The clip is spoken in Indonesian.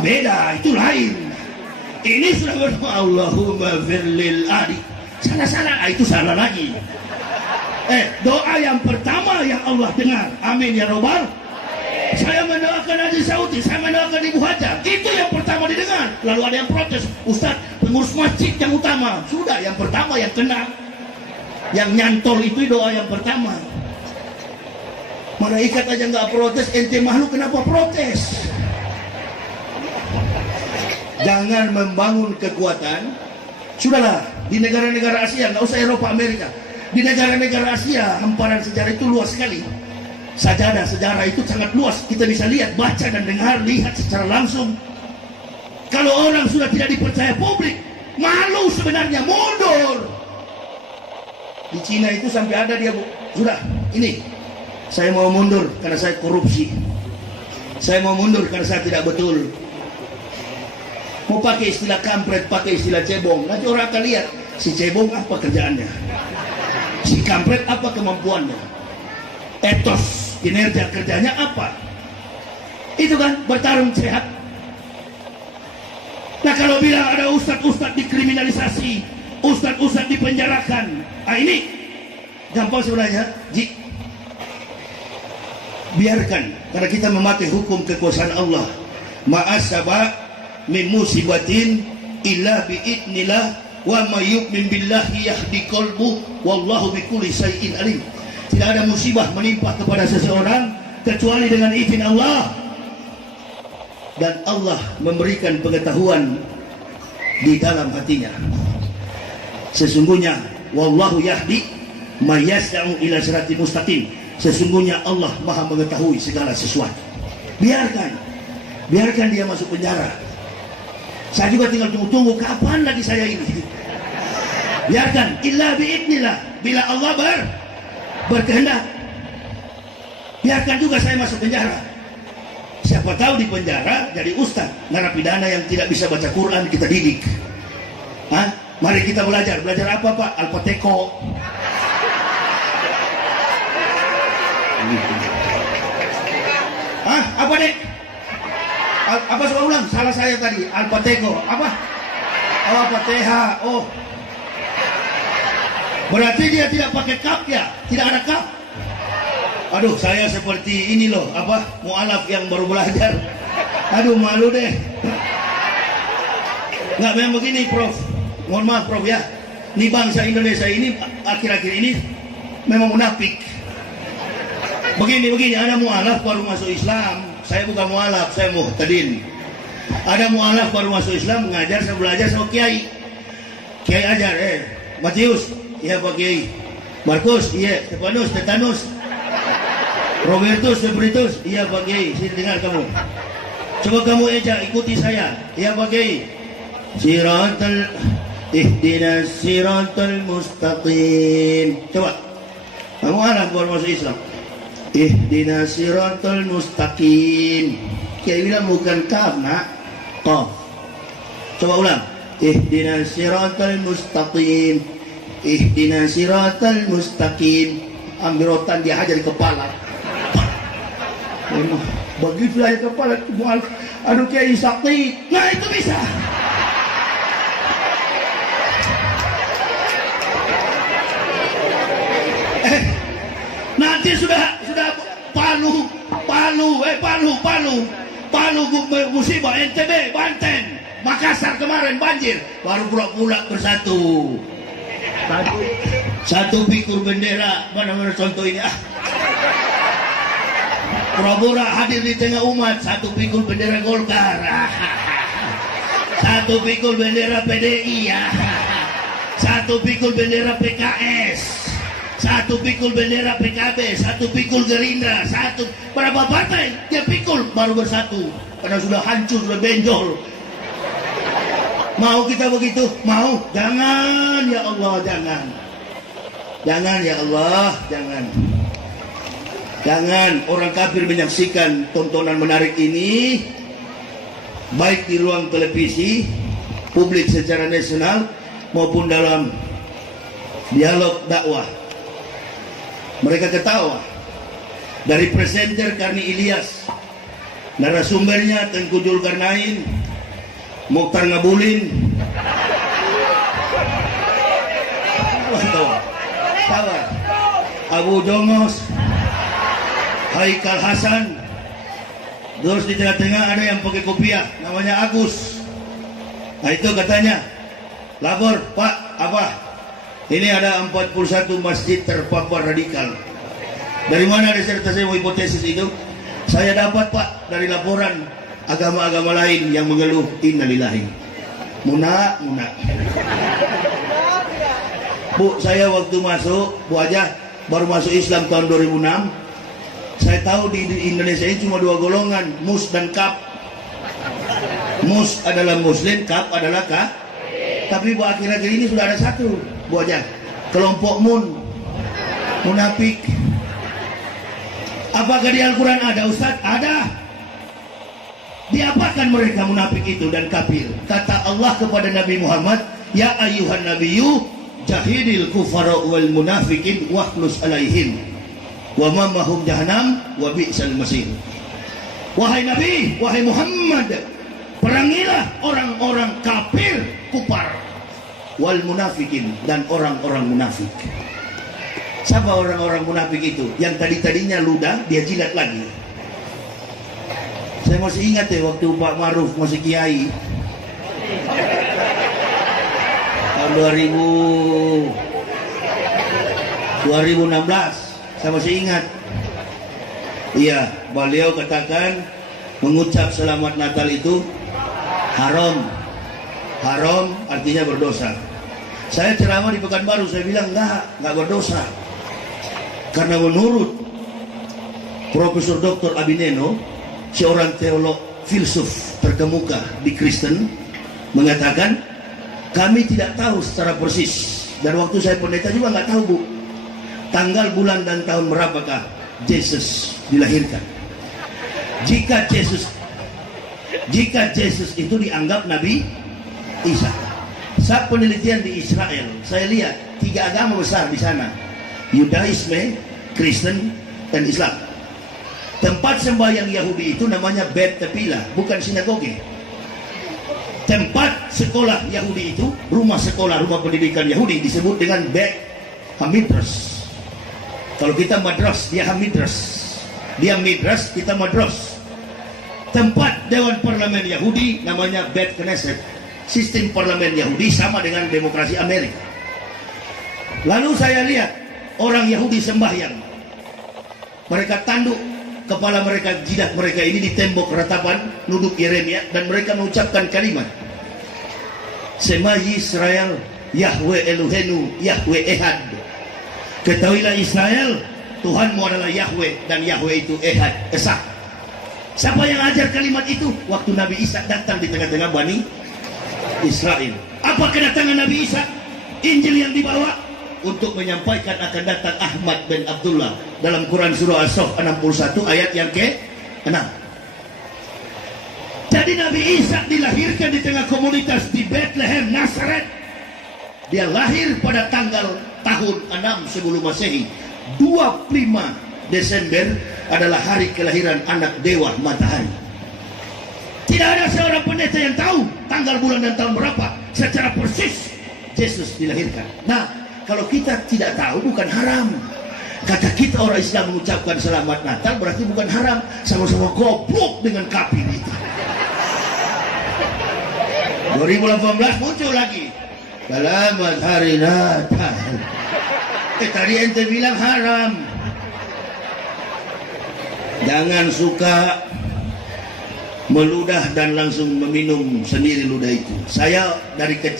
beda, itu lain. Ini sudah berdoa Allahumma firlil adi, salah, itu salah lagi. Doa yang pertama yang Allah dengar, amin ya robbal. Saya mendoakan Haji Sauti, saya mendoakan Ibu Hajar, itu yang pertama didengar. Lalu ada yang protes, Ustaz, pengurus masjid yang utama. Sudah, yang pertama yang kena, yang nyantol itu doa yang pertama. Malaikat aja nggak protes, ente makhluk kenapa protes? Jangan membangun kekuatan. Sudahlah, di negara-negara Asia, nggak usah Eropa, Amerika, di negara-negara Asia hamparan sejarah itu luas sekali. Sajadah sejarah itu sangat luas, kita bisa lihat, baca dan dengar, lihat secara langsung. Kalau orang sudah tidak dipercaya publik, malu sebenarnya, mundur. Di Cina itu sampai ada dia, sudah, ini saya mau mundur karena saya korupsi, saya mau mundur karena saya tidak betul. Mau pakai istilah kampret, pakai istilah cebong, nanti orang akan lihat si cebong apa kerjaannya, si kampret apa kemampuannya, etos kinerja kerjanya apa. Itu kan bertarung sehat. Nah kalau bilang ada ustadz-ustadz dikriminalisasi, ustadz-ustadz dipenjarakan, ini gampang sebenarnya, Ji. Biarkan, karena kita memakai hukum kekuasaan Allah. Ma'asaba min musibatin illa bi'idnillah wa mayyu'min billahi yahdi qalbu wallahu bikulli syai'in alim. Tidak ada musibah menimpa kepada seseorang kecuali dengan izin Allah, dan Allah memberikan pengetahuan di dalam hatinya. Sesungguhnya wallahu yahdi may yas'u ila siratal mustaqim. Sesungguhnya Allah Maha mengetahui segala sesuatu. Biarkan dia masuk penjara. Saya juga tinggal tunggu kapan lagi saya ini. Biarkan, illa bi'idnillah, bila Allah berkehendak. Biarkan juga saya masuk penjara. Siapa tahu di penjara jadi ustaz, narapidana yang tidak bisa baca Quran kita didik. Mari kita belajar apa Pak? Al-Fateko. Apa dek? Apa saya ulang? Salah saya tadi. Al-Fateko. Apa? Al-Fatihah. Oh. Berarti dia tidak pakai kaf ya? Tidak ada kaf. Aduh, saya seperti ini loh, mu'alaf yang baru belajar. Aduh, malu deh. Nggak, memang begini, Prof. Mohon maaf, Prof ya. Ini bangsa Indonesia ini akhir-akhir ini memang munafik. Begini, ada mu'alaf baru masuk Islam. Saya bukan mu'alaf, saya muhtadin. Ada mu'alaf baru masuk Islam, mengajar, saya belajar sama Kiai. Kiai ajar, Matius, iya Pak Kiai. Markus, iya. Stefanus, Tetanus. Robertus, Febritus, iya Pak Kiai. Sini dengar kamu. Coba kamu ikuti saya. Iya Pak Kiai. Ihdinas siratal mustaqim. Coba. Kamu Arab baru masuk Islam. Ihdinas siratal mustaqim. Kiai bilang bukan kaf, nak. Qaf. Coba ulang. Ihdinas siratal mustaqim. Ihdinas siratal mustaqim. Ambil rotan dia hajar di kepala. Begitu aja kepala. Aduh Kiai sakit. Nah itu bisa. Nanti sudah Palu musibah, NTB, Banten, Makassar kemarin banjir, baru pula bersatu. Satu pikul bendera, mana-mana contoh ini Pura-pura hadir di tengah umat, satu pikul bendera Golkar, satu pikul bendera PDI, satu pikul bendera PKS, satu pikul bendera PKB, satu pikul Gerindra, satu berapa partai dia pikul baru bersatu karena sudah hancur, sudah benjol. Mau kita begitu? Mau? Jangan ya Allah, jangan ya Allah, jangan orang kafir menyaksikan tontonan menarik ini, baik di ruang televisi publik secara nasional maupun dalam dialog dakwah. Mereka ketawa dari presenter Karni Ilyas Narasumbernya Tengku Zulkarnain, Mokhtar Ngabulin, Tawar, Abu Jongos, Haikal Hasan. Terus di tengah-tengah ada yang pakai kopiah, namanya Agus. Nah itu katanya, lapor Pak, apa? Ini ada 41 masjid terpapar radikal. Dari mana disertasi hipotesis itu? Saya dapat Pak dari laporan agama-agama lain yang mengeluh innalillahi. Muna. Bu, saya waktu masuk, Bu Aja, baru masuk Islam tahun 2006. Saya tahu di Indonesia ini cuma 2 golongan, mus dan kaf. Mus adalah muslim, kaf adalah kaf. Tapi Bu akhir-akhir ini sudah ada satu, Bu Aja, kelompok munafik. Apakah di Al-Quran ada Ustaz? Ada. Diapakan mereka munafik itu dan kafir? Kata Allah kepada Nabi Muhammad, ya ayyuhan nabiyyu jahidil kufara wal munafikin wahlus alaihim wa ma mahum jahannam wa bi'sal masir. Wahai Nabi, wahai Muhammad, perangilah orang-orang kafir, kufar, wal munafikin, dan orang-orang munafik. Siapa orang-orang munafik itu? Yang tadinya ludah, dia jilat lagi. Saya masih ingat ya waktu Pak Maruf masih kiai tahun 2016. Saya masih ingat. Iya, beliau katakan mengucap selamat Natal itu haram. Haram artinya berdosa. Saya ceramah di Pekanbaru, saya bilang enggak berdosa. Karena menurut Profesor Dr. Abineno, seorang teolog filsuf terkemuka di Kristen, mengatakan kami tidak tahu secara persis, dan waktu saya pendeta juga nggak tahu Bu, tanggal, bulan, dan tahun berapakah Yesus dilahirkan. Jika Yesus itu dianggap Nabi Isa. Saat penelitian di Israel, saya lihat 3 agama besar di sana, Yudaisme, Kristen, dan Islam. Tempat sembahyang Yahudi itu namanya Bet Tefila, bukan sinagoge. Tempat sekolah Yahudi itu, rumah sekolah, rumah pendidikan Yahudi disebut dengan Bet Hamidras. Kalau kita madras, dia Hamidras. Dia midras, kita madras. Tempat Dewan Parlemen Yahudi namanya Bet Knesset. Sistem parlemen Yahudi sama dengan demokrasi Amerika. Lalu saya lihat orang Yahudi sembahyang. Mereka tanduk kepala mereka, jidat mereka ini di tembok ratapan, nuduk Yeremia, dan mereka mengucapkan kalimat, Sema Yisrael, Yahweh Elohenu, Yahweh Ehad. Ketahuilah Israel, Tuhanmu adalah Yahweh, dan Yahweh itu Ehad, Esa. Siapa yang ajar kalimat itu? Waktu Nabi Isa datang di tengah-tengah Bani Israel. Apa kedatangan Nabi Isa? Injil yang dibawa untuk menyampaikan akan datang Ahmad bin Abdullah dalam Quran surah As-Saff 61 ayat yang ke-6. Jadi Nabi Isa dilahirkan di tengah komunitas di Bethlehem, Nazaret. Dia lahir pada tanggal tahun 6 sebelum Masehi. 25 Desember adalah hari kelahiran anak dewa matahari. Tidak ada seorang pendeta yang tahu tanggal, bulan, dan tahun berapa secara persis Yesus dilahirkan. Nah, kalau kita tidak tahu bukan haram. Kata kita orang Islam mengucapkan selamat Natal berarti bukan haram. Sama-sama goblok dengan kafir itu. 2018 muncul lagi, selamat hari Natal. Tadi ente bilang haram. Jangan suka meludah dan langsung meminum sendiri ludah itu. Saya dari kecil